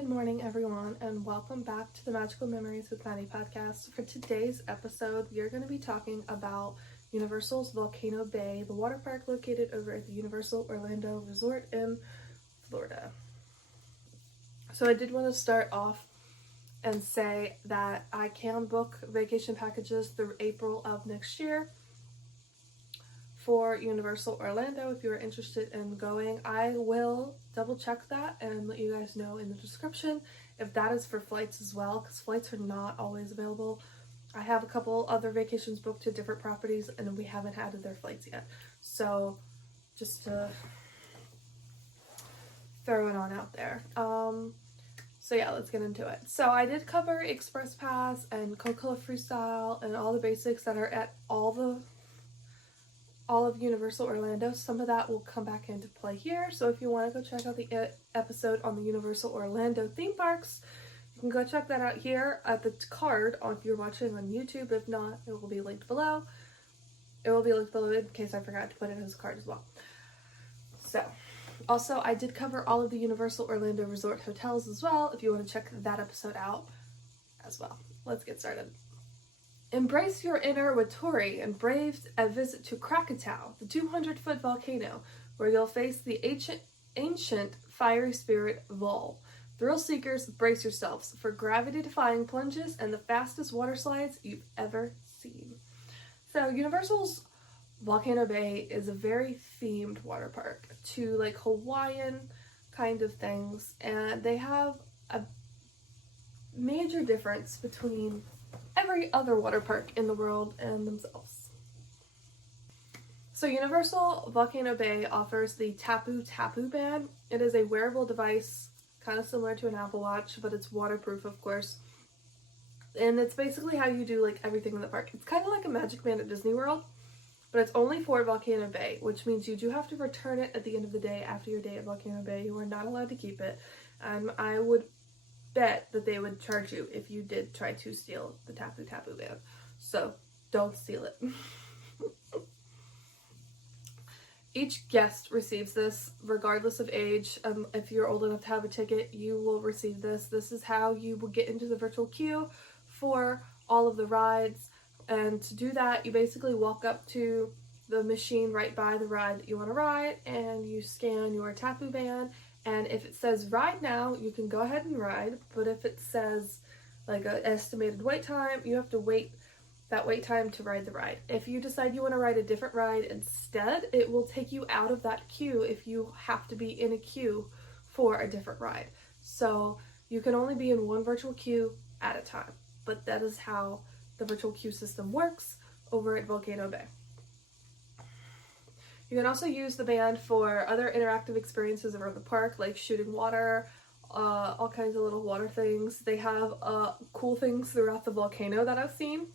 Good morning, everyone, and welcome back to the Magical Memories with Maddie podcast. For today's episode, we are going to be talking about Universal's Volcano Bay, the water park located over at the Universal Orlando Resort in Florida. So I did want to start off and say that I can book vacation packages through April of next year for Universal Orlando. If you're interested in going, I will double check that and let you guys know in the description if that is for flights as well, because flights are not always available. I have a couple other vacations booked to different properties and we haven't had their flights yet, so just to throw it on out there. So yeah, let's get into it. So I did cover Express Pass and Coca-Cola Freestyle and all the basics that are at all of Universal Orlando. Some of that will come back into play here. So if you want to go check out the episode on the Universal Orlando theme parks, you can go check that out here at the card if you're watching on YouTube. If not, it will be linked below. It will be linked below in case I forgot to put it as a card as well. So, also I did cover all of the Universal Orlando Resort hotels as well, if you want to check that episode out as well. Let's get started. Embrace your inner Wattori and brave a visit to Krakatoa, the 200-foot volcano, where you'll face the ancient fiery spirit Vol. Thrill seekers, brace yourselves for gravity-defying plunges and the fastest water slides you've ever seen. So Universal's Volcano Bay is a very themed water park to like Hawaiian kind of things, and they have a major difference between every other water park in the world and themselves. So Universal Volcano Bay offers the Tapu Tapu band. It is a wearable device, kind of similar to an Apple Watch, but it's waterproof, of course. And it's basically how you do like everything in the park. It's kind of like a Magic Band at Disney World, but it's only for Volcano Bay, which means you do have to return it at the end of the day after your day at Volcano Bay. You are not allowed to keep it. I would bet that they would charge you if you did try to steal the Tapu Tapu band. So don't steal it. Each guest receives this regardless of age. If you're old enough to have a ticket, you will receive this. This is how you will get into the virtual queue for all of the rides. And to do that, you basically walk up to the machine right by the ride that you want to ride and you scan your Tapu band. And if it says ride now, you can go ahead and ride. But if it says like an estimated wait time, you have to wait that wait time to ride the ride. If you decide you want to ride a different ride instead, it will take you out of that queue if you have to be in a queue for a different ride. So you can only be in one virtual queue at a time. But that is how the virtual queue system works over at Volcano Bay. You can also use the band for other interactive experiences around the park, like shooting water, all kinds of little water things. They have cool things throughout the volcano that I've seen.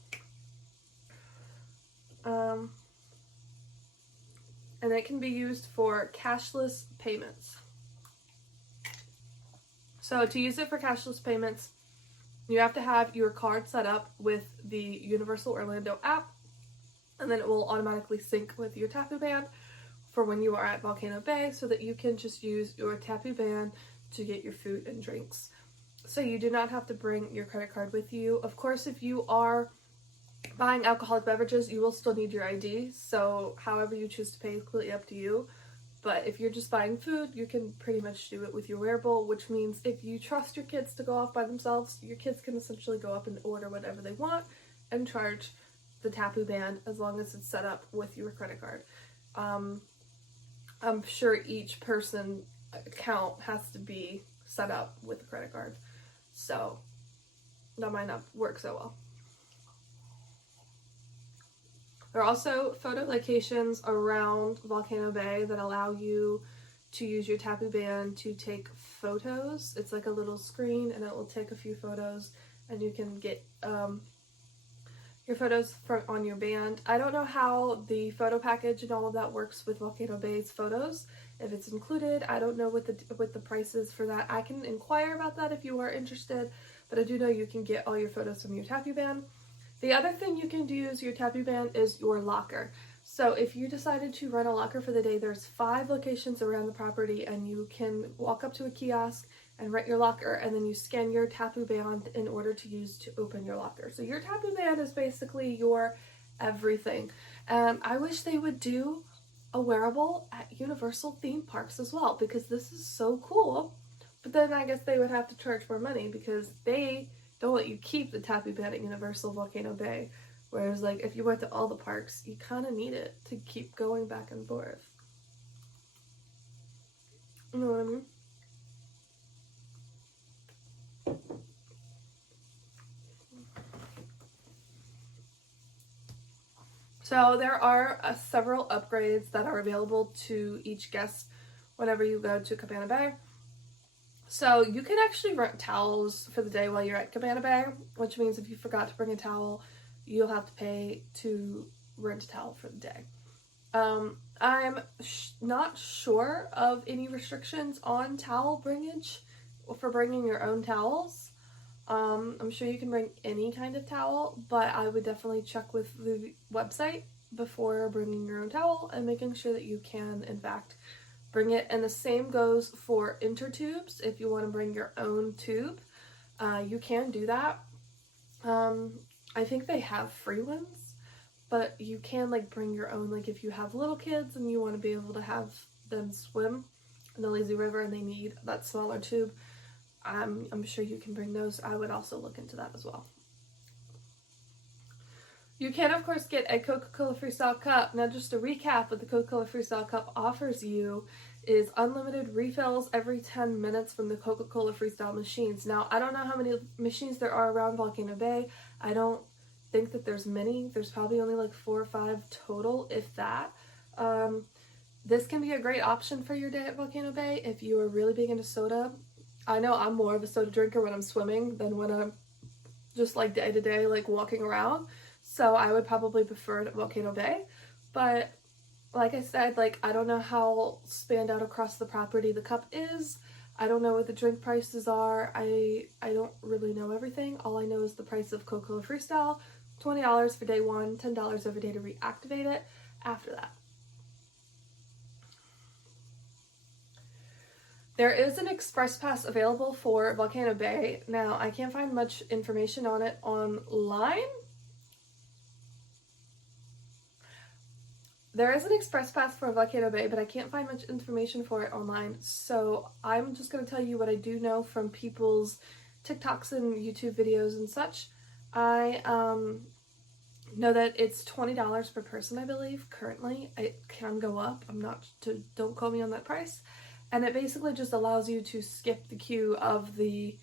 And it can be used for cashless payments. So to use it for cashless payments, you have to have your card set up with the Universal Orlando app, and then it will automatically sync with your Tapu band for when you are at Volcano Bay, so that you can just use your Tapu band to get your food and drinks. So you do not have to bring your credit card with you. Of course, if you are buying alcoholic beverages, you will still need your ID, so however you choose to pay is completely up to you. But if you're just buying food, you can pretty much do it with your wearable, which means if you trust your kids to go off by themselves, your kids can essentially go up and order whatever they want and charge the Tapu band as long as it's set up with your credit card. I'm sure each person account has to be set up with a credit card, so that might not work so well. There are also photo locations around Volcano Bay that allow you to use your Tapu band to take photos. It's like a little screen and it will take a few photos and you can get your photos on your band. I don't know how the photo package and all of that works with Volcano Bay's photos, if it's included. I don't know what the price is for that. I can inquire about that if you are interested, but I do know you can get all your photos from your Tapu band. The other thing you can use your Tapu band is your locker. So if you decided to rent a locker for the day, there's 5 locations around the property and you can walk up to a kiosk and rent your locker, and then you scan your tapu band in order to use to open your locker. So your tapu band is basically your everything. I wish they would do a wearable at Universal theme parks as well, because this is so cool. But then I guess they would have to charge more money because they don't let you keep the tapu band at Universal Volcano Bay. Whereas, like, if you went to all the parks, you kind of need it to keep going back and forth. You know what I mean? So there are several upgrades that are available to each guest whenever you go to Cabana Bay. So you can actually rent towels for the day while you're at Cabana Bay, which means if you forgot to bring a towel, you'll have to pay to rent a towel for the day. I'm not sure of any restrictions on towel bringage for bringing your own towels. I'm sure you can bring any kind of towel, but I would definitely check with the website before bringing your own towel and making sure that you can, in fact, bring it. And the same goes for intertubes. If you want to bring your own tube, you can do that. I think they have free ones, but you can, like, bring your own. Like, if you have little kids and you want to be able to have them swim in the lazy river and they need that smaller tube, I'm sure you can bring those. I would also look into that as well. You can, of course, get a Coca-Cola Freestyle cup. Now, just to recap, what the Coca-Cola Freestyle cup offers you is unlimited refills every 10 minutes from the Coca-Cola Freestyle machines. Now, I don't know how many machines there are around Volcano Bay. I don't think that there's many. There's probably only like 4 or 5 total, if that. This can be a great option for your day at Volcano Bay if you are really big into soda. I know I'm more of a soda drinker when I'm swimming than when I'm just like day to day, like walking around. So I would probably prefer it at Volcano Bay. But like I said, like, I don't know how spanned out across the property the cup is. I don't know what the drink prices are. I don't really know everything. All I know is the price of Coca-Cola Freestyle, $20 for day one, $10 every day to reactivate it after that. There is an express pass available for Volcano Bay. Now, I can't find much information on it online. There is an express pass for Volcano Bay, but I can't find much information for it online. So I'm just going to tell you what I do know from people's TikToks and YouTube videos and such. I know that it's $20 per person, I believe, currently. It can go up. Don't quote me on that price. And it basically just allows you to skip the queue of the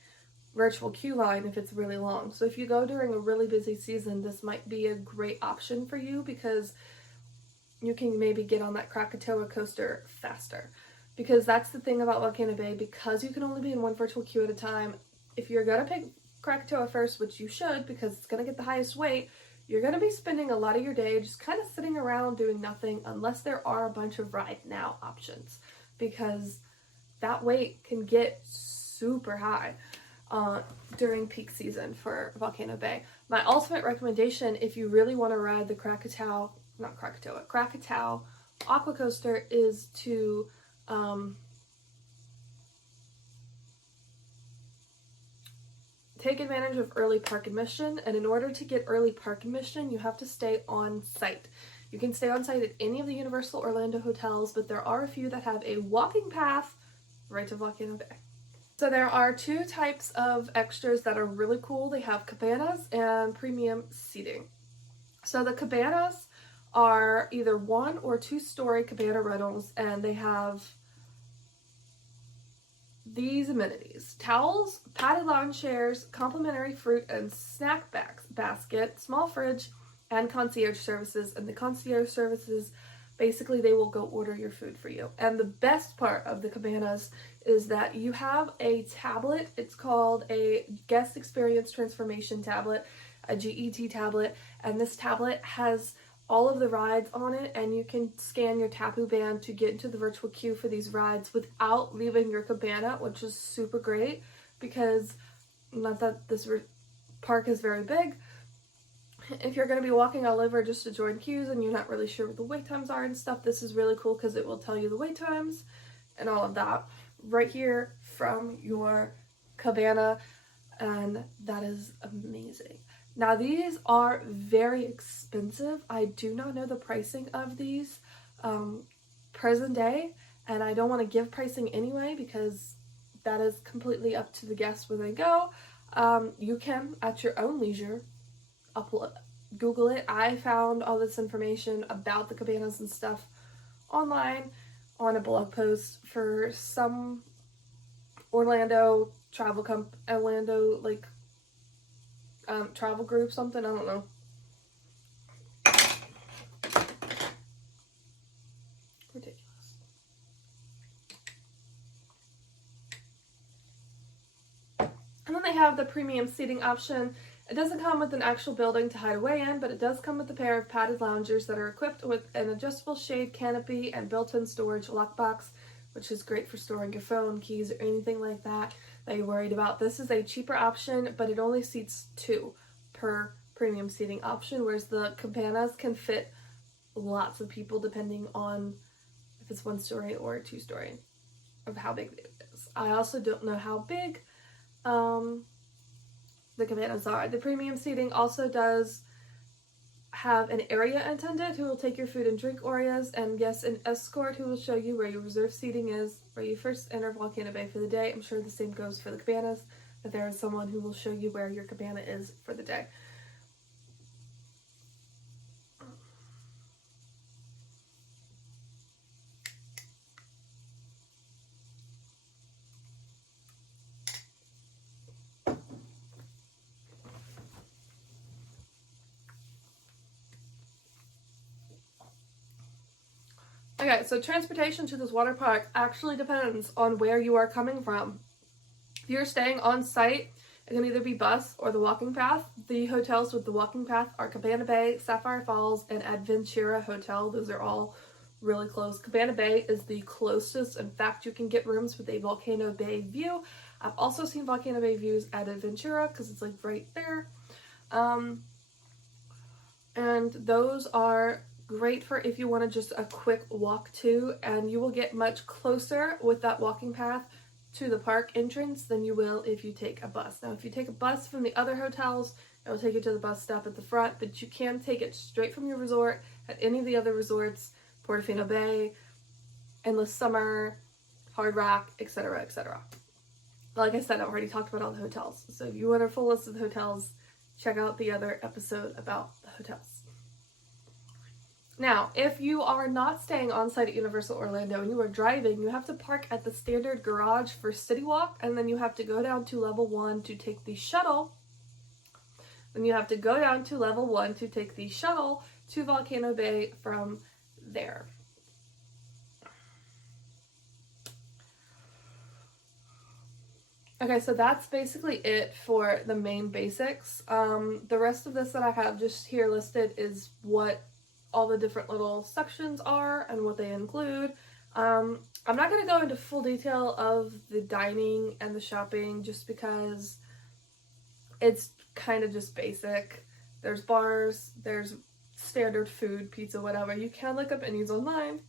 virtual queue line if it's really long. So if you go during a really busy season, this might be a great option for you because you can maybe get on that Krakatoa coaster faster. Because that's the thing about Volcano Bay, because you can only be in one virtual queue at a time, if you're going to pick Krakatoa first, which you should because it's going to get the highest weight, you're going to be spending a lot of your day just kind of sitting around doing nothing unless there are a bunch of ride now options. Because that wait can get super high during peak season for Volcano Bay. My ultimate recommendation, if you really want to ride the Krakatoa Aqua Coaster, is to take advantage of early park admission. And in order to get early park admission, you have to stay on site. You can stay on site at any of the Universal Orlando hotels, but there are a few that have a walking path right to Volcano Bay. So there are 2 types of extras that are really cool. They have cabanas and premium seating. So the cabanas are either 1 or 2 story cabana rentals, and they have these amenities: towels, padded lawn chairs, complimentary fruit and snack basket, small fridge, and concierge services. And the concierge services, basically they will go order your food for you. And the best part of the cabanas is that you have a tablet. It's called a guest experience transformation tablet, a GET tablet, and this tablet has all of the rides on it, and you can scan your tapu band to get into the virtual queue for these rides without leaving your cabana, which is super great because, not that this park is very big, if you're going to be walking all over just to join queues and you're not really sure what the wait times are and stuff, this is really cool because it will tell you the wait times and all of that right here from your cabana, and that is amazing. Now these are very expensive. I do not know the pricing of these present day, and I don't want to give pricing anyway because that is completely up to the guest when they go. You can, at your own leisure, Google it. I found all this information about the cabanas and stuff online on a blog post for some Orlando travel group, something, I don't know. Ridiculous. And then they have the premium seating option. It doesn't come with an actual building to hide away in, but it does come with a pair of padded loungers that are equipped with an adjustable shade canopy and built-in storage lockbox, which is great for storing your phone, keys, or anything like that you're worried about. This is a cheaper option, but it only seats 2 per premium seating option, whereas the cabanas can fit lots of people depending on if it's 1-story or 2-story, of how big it is. I also don't know how big the cabanas are. The premium seating also does have an area attendant who will take your food and drink areas, and yes, an escort who will show you where your reserved seating is, where you first enter Volcano Bay for the day. I'm sure the same goes for the cabanas, that there is someone who will show you where your cabana is for the day. Okay, so transportation to this water park actually depends on where you are coming from. If you're staying on site, it can either be bus or the walking path. The hotels with the walking path are Cabana Bay, Sapphire Falls, and Adventura Hotel. Those are all really close. Cabana Bay is the closest. In fact, you can get rooms with a Volcano Bay view. I've also seen Volcano Bay views at Adventura because it's like right there. And those are great for if you want to just a quick walk to, and you will get much closer with that walking path to the park entrance than you will if you take a bus. Now, if you take a bus from the other hotels, it will take you to the bus stop at the front, but you can take it straight from your resort at any of the other resorts, Portofino Bay, Endless Summer, Hard Rock, etc., etc. Like I said, I've already talked about all the hotels, so if you want a full list of the hotels, check out the other episode about the hotels. Now, if you are not staying on site at Universal Orlando and you are driving, you have to park at the standard garage for City Walk, and then you have to go down to level 1 to take the shuttle. Then you have to go down to level 1 to take the shuttle to Volcano Bay from there. Okay, so that's basically it for the main basics. The rest of this that I have just here listed is what all the different little sections are and what they include. I'm not going to go into full detail of the dining and the shopping just because it's kind of just basic. There's bars, there's standard food, pizza, whatever. You can look up menus online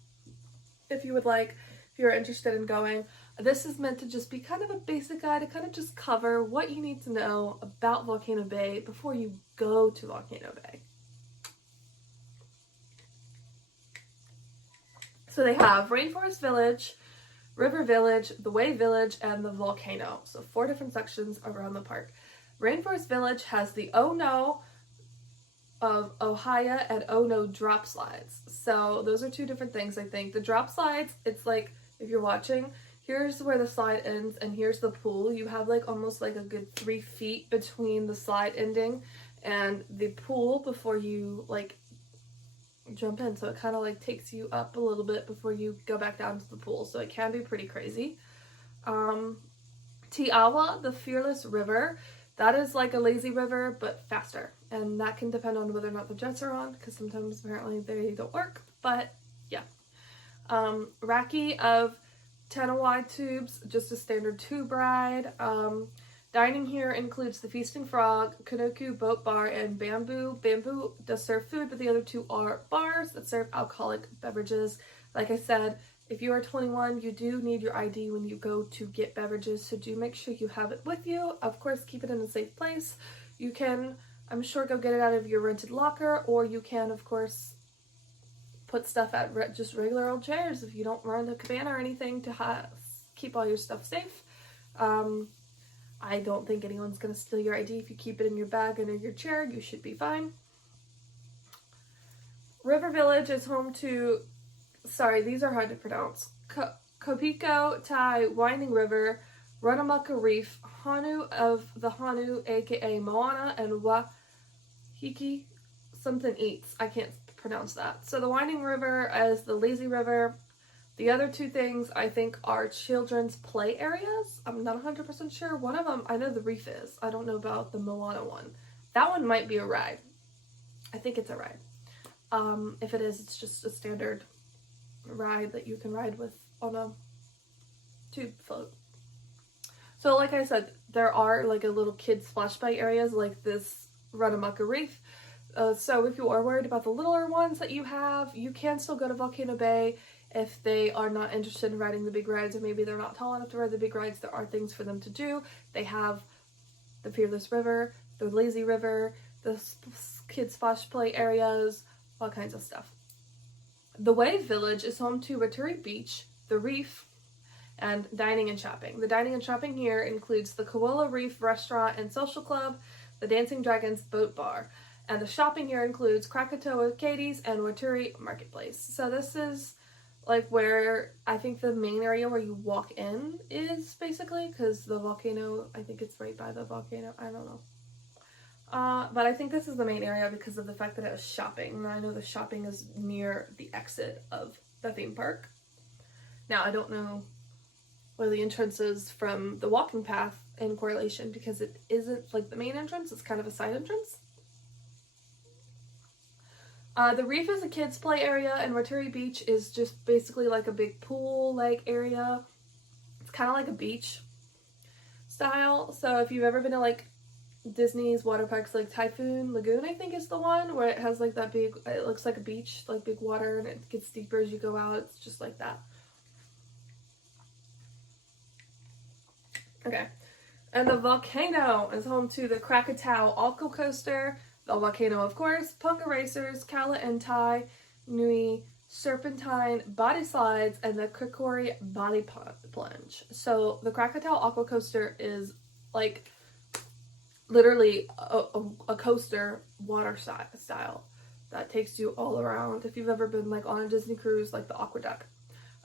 if you would like, if you're interested in going. This is meant to just be kind of a basic guide to kind of just cover what you need to know about Volcano Bay before you go to Volcano Bay. So they have Rainforest Village, River Village, the Way Village, and the Volcano. So 4 different sections around the park. Rainforest Village has the Oh No of Ohia and Oh No drop slides. So those are 2 different things, I think. The drop slides, it's like, if you're watching, here's where the slide ends and here's the pool. You have like almost like a good 3 feet between the slide ending and the pool before you like jump in, so it kind of like takes you up a little bit before you go back down to the pool, so it can be pretty crazy. Tiawa, the Fearless River, that is like a lazy river but faster, and that can depend on whether or not the jets are on, because sometimes apparently they don't work, but yeah. Raki of Tanawai Tubes, just a standard tube ride. Dining here includes the Feasting Frog, Kanoku Boat Bar, and Bamboo. Bamboo does serve food, but the other 2 are bars that serve alcoholic beverages. Like I said, If you are 21, you do need your ID when you go to get beverages, so do make sure you have it with you. Of course, keep it in a safe place. You can, I'm sure, go get it out of your rented locker, or you can, of course, put stuff at just regular old chairs if you don't run a cabana or anything to keep all your stuff safe. I don't think anyone's going to steal your ID. If you keep it in your bag under your chair, you should be fine. River Village is home to, sorry, these are hard to pronounce, Kopiko Tai Winding River, Runamaka Reef, Hanu of the Hanu, aka Moana, and Wahiki something eats. I can't pronounce that. So the Winding River is the lazy river. The other two things I think are children's play areas. I'm not 100% sure. One of them, I know the reef is. I don't know about the Moana one. That one might be a ride. I think it's a ride. If it is, it's just a standard ride that you can ride with on a tube float. So like I said, there are like a little kid splash bay areas like this Runamaka Reef. So if you are worried about the littler ones that you have, you can still go to Volcano Bay. If they are not interested in riding the big rides, or maybe they're not tall enough to ride the big rides, there are things for them to do. They have the Fearless River, the Lazy River, the kids splash play areas, all kinds of stuff. The Wave Village is home to Waturi Beach, the Reef, and dining and shopping. The dining and shopping here includes the Koala Reef Restaurant and Social Club, the Dancing Dragons Boat Bar, and the shopping here includes Krakatoa Katie's and Waturi Marketplace. So this is like where I think the main area where you walk in is basically, because the volcano, I think it's right by the volcano, I don't know. But I think this is the main area because of the fact that it was shopping. And I know the shopping is near the exit of the theme park. Now, I don't know where the entrance is from the walking path in correlation, because it isn't like the main entrance, it's kind of a side entrance. The Reef is a kids play area, and Waturi Beach is just basically like a big pool-like area. It's kind of like a beach style. So if you've ever been to like Disney's water parks, like Typhoon Lagoon, I think is the one where it has like that big, it looks like a beach, like big water, and it gets deeper as you go out. It's just like that. Okay. And the Volcano is home to the Krakatoa Aqua Coaster, the Volcano, of course, Punga Racers, Kala and Tai, Nui, Serpentine, Body Slides, and the Krikori Body Plunge. So the Krakatoa Aqua Coaster is like literally a coaster water style that takes you all around. If you've ever been like on a Disney cruise, like the Aqueduct.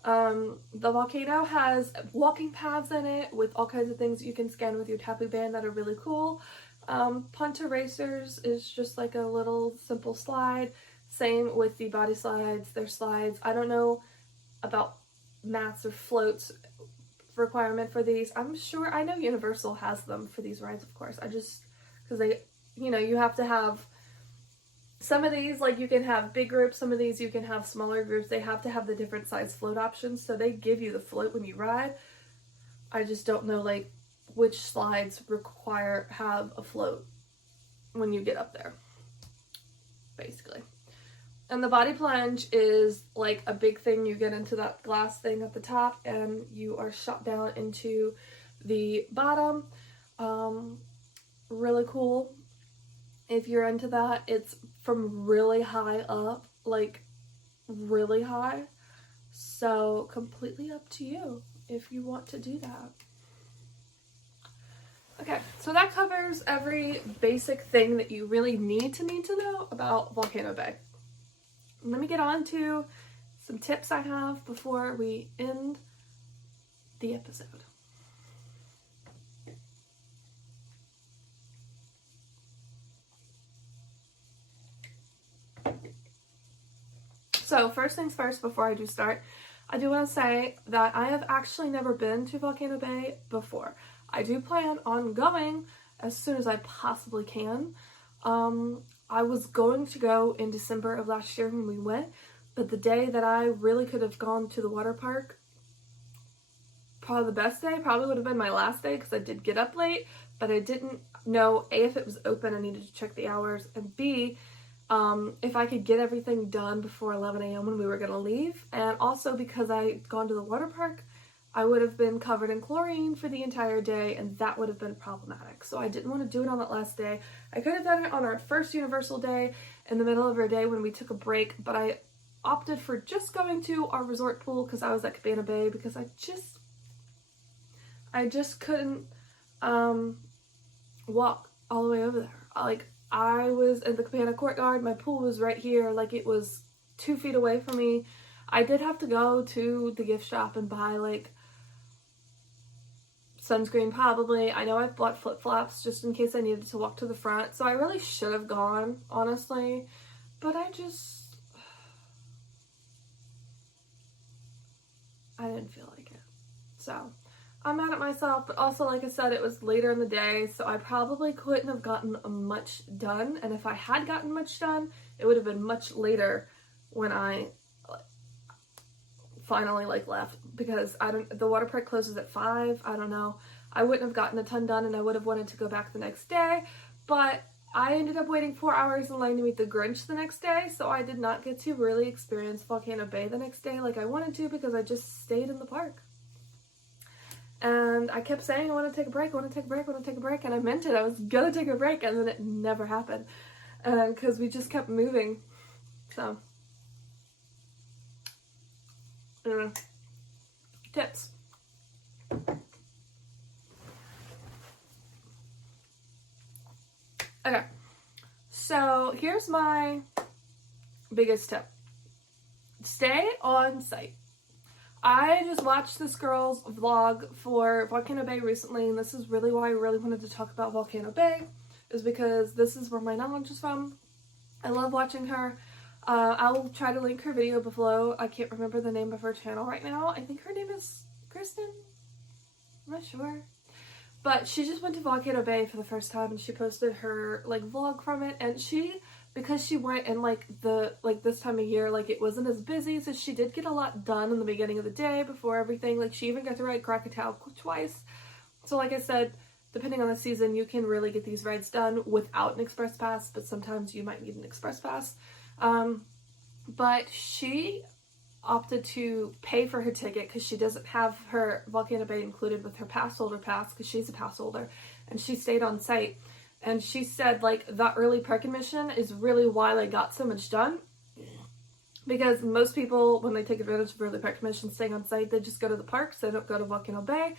The Volcano has walking paths in it with all kinds of things that you can scan with your Tapu Band that are really cool. Punta Racers is just like a little simple slide. Same with the Body Slides, their slides. I don't know about mats or floats requirement for these. I'm sure, I know Universal has them for these rides, of course. I just, because they, you know, you have to have some of these, like you can have big groups, some of these you can have smaller groups. They have to have the different size float options, so they give you the float when you ride. I just don't know like which slides have a float when you get up there, basically. And the body plunge is like a big thing. You get into that glass thing at the top and you are shot down into the bottom. Really cool. If you're into that, it's from really high up, like really high. So completely up to you if you want to do that. Okay, so that covers every basic thing that you really need to know about Volcano Bay. Let me get on to some tips I have before we end the episode. So first things first, before I do start, I do want to say that I have actually never been to Volcano Bay before. I do plan on going as soon as I possibly can. I was going to go in December of last year when we went, but the day that I really could have gone to the water park, probably the best day, probably would have been my last day because I did get up late, but I didn't know, A, if it was open, I needed to check the hours, and B, if I could get everything done before 11 a.m. when we were going to leave. And also because I'd gone to the water park, I would have been covered in chlorine for the entire day, and that would have been problematic. So I didn't want to do it on that last day. I could have done it on our first Universal day in the middle of our day when we took a break, but I opted for just going to our resort pool because I was at Cabana Bay, because I just couldn't walk all the way over there. Like, I was in the Cabana courtyard, my pool was right here, like it was 2 feet away from me. I did have to go to the gift shop and buy like sunscreen probably. I know I've bought flip-flops just in case I needed to walk to the front, so I really should have gone, honestly, but I didn't feel like it. So I'm mad at myself, but also, like I said, it was later in the day, so I probably couldn't have gotten much done, and if I had gotten much done, it would have been much later when I finally left, because the water park closes at 5. I don't know. I wouldn't have gotten a ton done, and I would have wanted to go back the next day, but I ended up waiting 4 hours in line to meet the Grinch the next day, so I did not get to really experience Volcano Bay the next day like I wanted to, because I just stayed in the park. And I kept saying, I want to take a break, I want to take a break, I want to take a break, and I meant it. I was gonna take a break, and then it never happened, because we just kept moving. So, I don't know. Tips. Okay, so here's my biggest tip. Stay on site. I just watched this girl's vlog for Volcano Bay recently, and this is really why I really wanted to talk about Volcano Bay, is because this is where my knowledge is from. I love watching her. I'll try to link her video below. I can't remember the name of her channel right now. I think her name is Kristen? I'm not sure. But she just went to Volcano Bay for the first time, and she posted her vlog from it, and because she went in this time of year, it wasn't as busy, so she did get a lot done in the beginning of the day before everything. She even got to ride Krakatoa twice. So like I said, depending on the season, you can really get these rides done without an express pass, but sometimes you might need an express pass. But she opted to pay for her ticket because she doesn't have her Volcano Bay included with her pass holder pass, because she's a pass holder, and she stayed on site. And she said, the early park admission is really why they got so much done. Because most people, when they take advantage of early park admission staying on site, they just go to the parks. They don't go to Volcano Bay.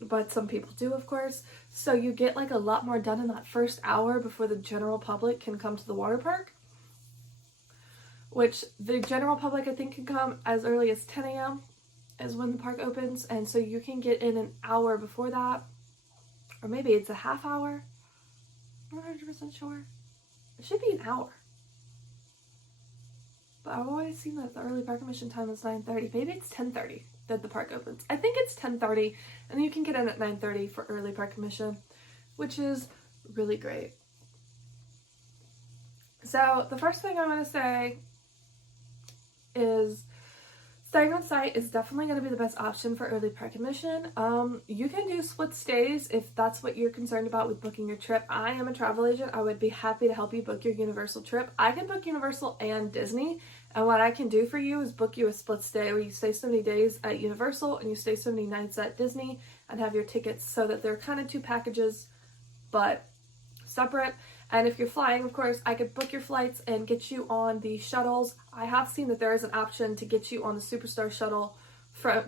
But some people do, of course. So you get, a lot more done in that first hour before the general public can come to the water park. Which the general public, I think, can come as early as 10 a.m. is when the park opens. And so you can get in an hour before that. Or maybe it's a half hour. I'm not 100% sure. It should be an hour. But I've always seen that the early park admission time is 9:30. Maybe it's 10:30 that the park opens. I think it's 10:30, and you can get in at 9:30 for early park admission, which is really great. So the first thing I'm going to say is staying on site is definitely going to be the best option for early park admission. You can do split stays if that's what you're concerned about with booking your trip. I am a travel agent. I would be happy to help you book your Universal trip. I can book Universal and Disney, and what I can do for you is book you a split stay where you stay so many days at Universal and you stay so many nights at Disney, and have your tickets so that they're kind of 2 packages but separate. And if you're flying, of course, I could book your flights and get you on the shuttles. I have seen that there is an option to get you on the Superstar shuttle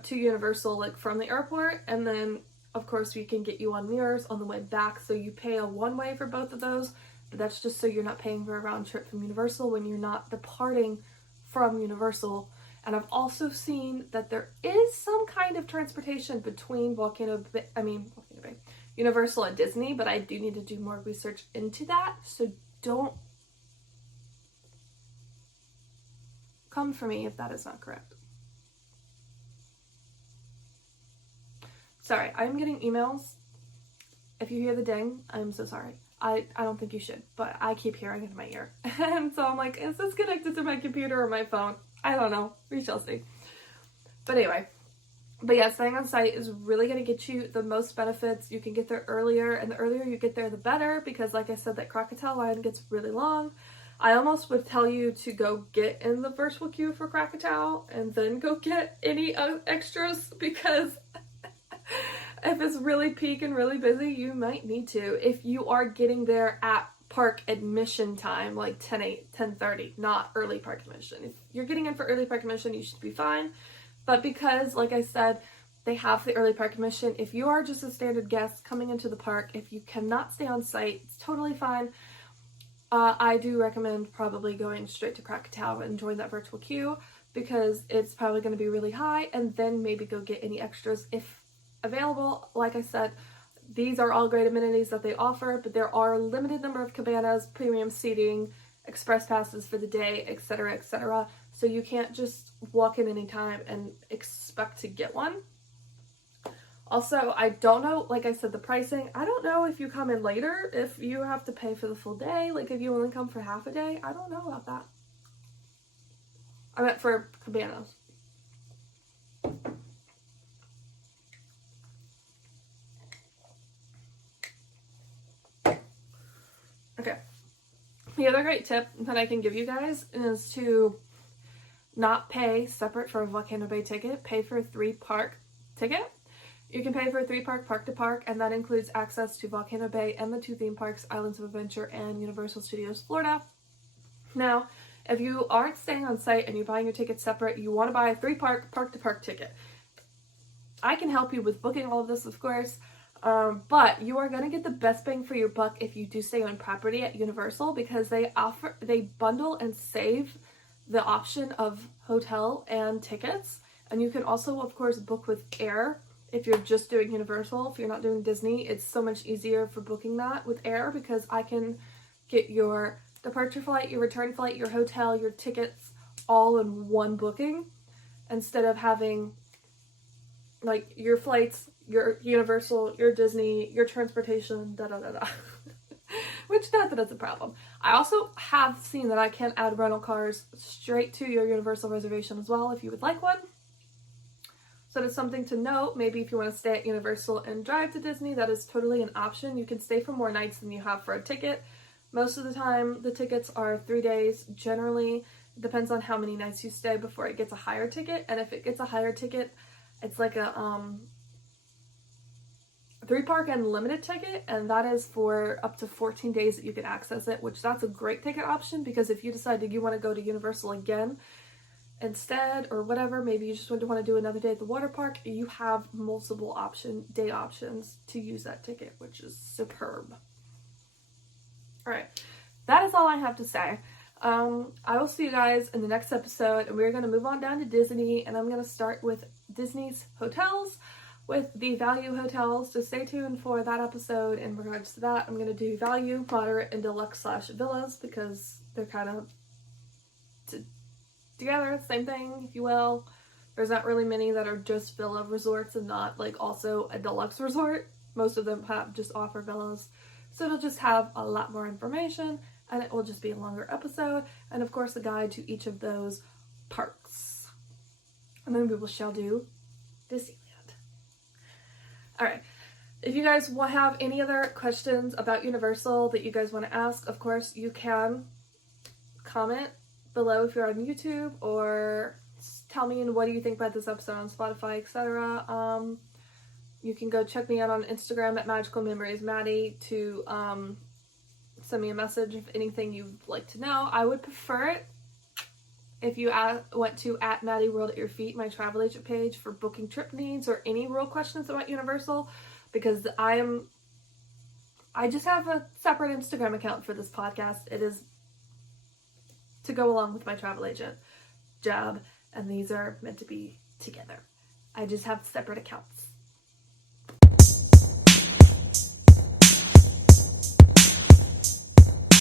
to Universal, from the airport, and then, of course, we can get you on mirrors on the way back, so you pay a one-way for both of those, but that's just so you're not paying for a round trip from Universal when you're not departing from Universal. And I've also seen that there is some kind of transportation between Universal and Disney, but I do need to do more research into that, so don't come for me if that is not correct. Sorry, I'm getting emails. If you hear the ding, I'm so sorry. I don't think you should, but I keep hearing it in my ear. And so I'm like, is this connected to my computer or my phone? I don't know. We shall see. But anyway. But yeah, staying on site is really going to get you the most benefits. You can get there earlier, and the earlier you get there, the better, because like I said, that Krakatoa line gets really long. I almost would tell you to go get in the virtual queue for Krakatoa and then go get any extras, because if it's really peak and really busy, you might need to. If you are getting there at park admission time, like 10:30, not early park admission. If you're getting in for early park admission, you should be fine. But because, like I said, they have the early park admission, if you are just a standard guest coming into the park, if you cannot stay on site, it's totally fine. I do recommend probably going straight to Krakatoa and join that virtual queue, because it's probably going to be really high, and then maybe go get any extras if available. Like I said, these are all great amenities that they offer, but there are a limited number of cabanas, premium seating, express passes for the day, etc., etc. So you can't just walk in anytime and expect to get one. Also, I don't know, like I said, the pricing. I don't know if you come in later, if you have to pay for the full day, like if you only come for half a day. I don't know about that. I meant for cabanas. Okay. The other great tip that I can give you guys is to not pay separate for a Volcano Bay ticket. Pay for a 3-park ticket. You can pay for a 3-park park to park, and that includes access to Volcano Bay and the 2 theme parks, Islands of Adventure and Universal Studios Florida. Now, if you aren't staying on site and you're buying your tickets separate, you want to buy a 3-park park to park ticket. I can help you with booking all of this, of course, but you are going to get the best bang for your buck if you do stay on property at Universal, because they bundle and save the option of hotel and tickets. And you can also, of course, book with air. If you're just doing Universal, if you're not doing Disney, it's so much easier for booking that with air, because I can get your departure flight, your return flight, your hotel, your tickets all in one booking, instead of having like your flights, your Universal, your Disney, your transportation, da-da-da-da. Which, not that it's a problem. I also have seen that I can add rental cars straight to your Universal reservation as well if you would like one. So that's something to note. Maybe if you want to stay at Universal and drive to Disney, that is totally an option. You can stay for more nights than you have for a ticket. Most of the time, the tickets are 3 days. Generally, it depends on how many nights you stay before it gets a higher ticket. And if it gets a higher ticket, it's like a 3-park unlimited ticket, and that is for up to 14 days that you can access it, which that's a great ticket option, because if you decide that you want to go to Universal again instead, or whatever, maybe you just want to do another day at the water park, you have multiple day options to use that ticket, which is superb. Alright, that is all I have to say. I will see you guys in the next episode, and we're going to move on down to Disney, and I'm going to start with Disney's hotels, with the value hotels, so stay tuned for that episode. In regards to that, I'm going to do value, moderate, and deluxe / villas, because they're kind of together, same thing, if you will. There's not really many that are just villa resorts and not like also a deluxe resort. Most of them just offer villas, so it'll just have a lot more information, and it will just be a longer episode, and of course a guide to each of those parks. And then we shall do Disneyland. Alright, if you guys have any other questions about Universal that you guys want to ask, of course you can comment below if you're on YouTube, or tell me what do you think about this episode on Spotify, etc. You can go check me out on Instagram at Magical Memories Maddie to send me a message if anything you'd like to know. I would prefer it if you went to at Maddie World at Your Feet, my travel agent page, for booking trip needs or any real questions about Universal, because I just have a separate Instagram account for this podcast. It is to go along with my travel agent job, and these are meant to be together. I just have separate accounts.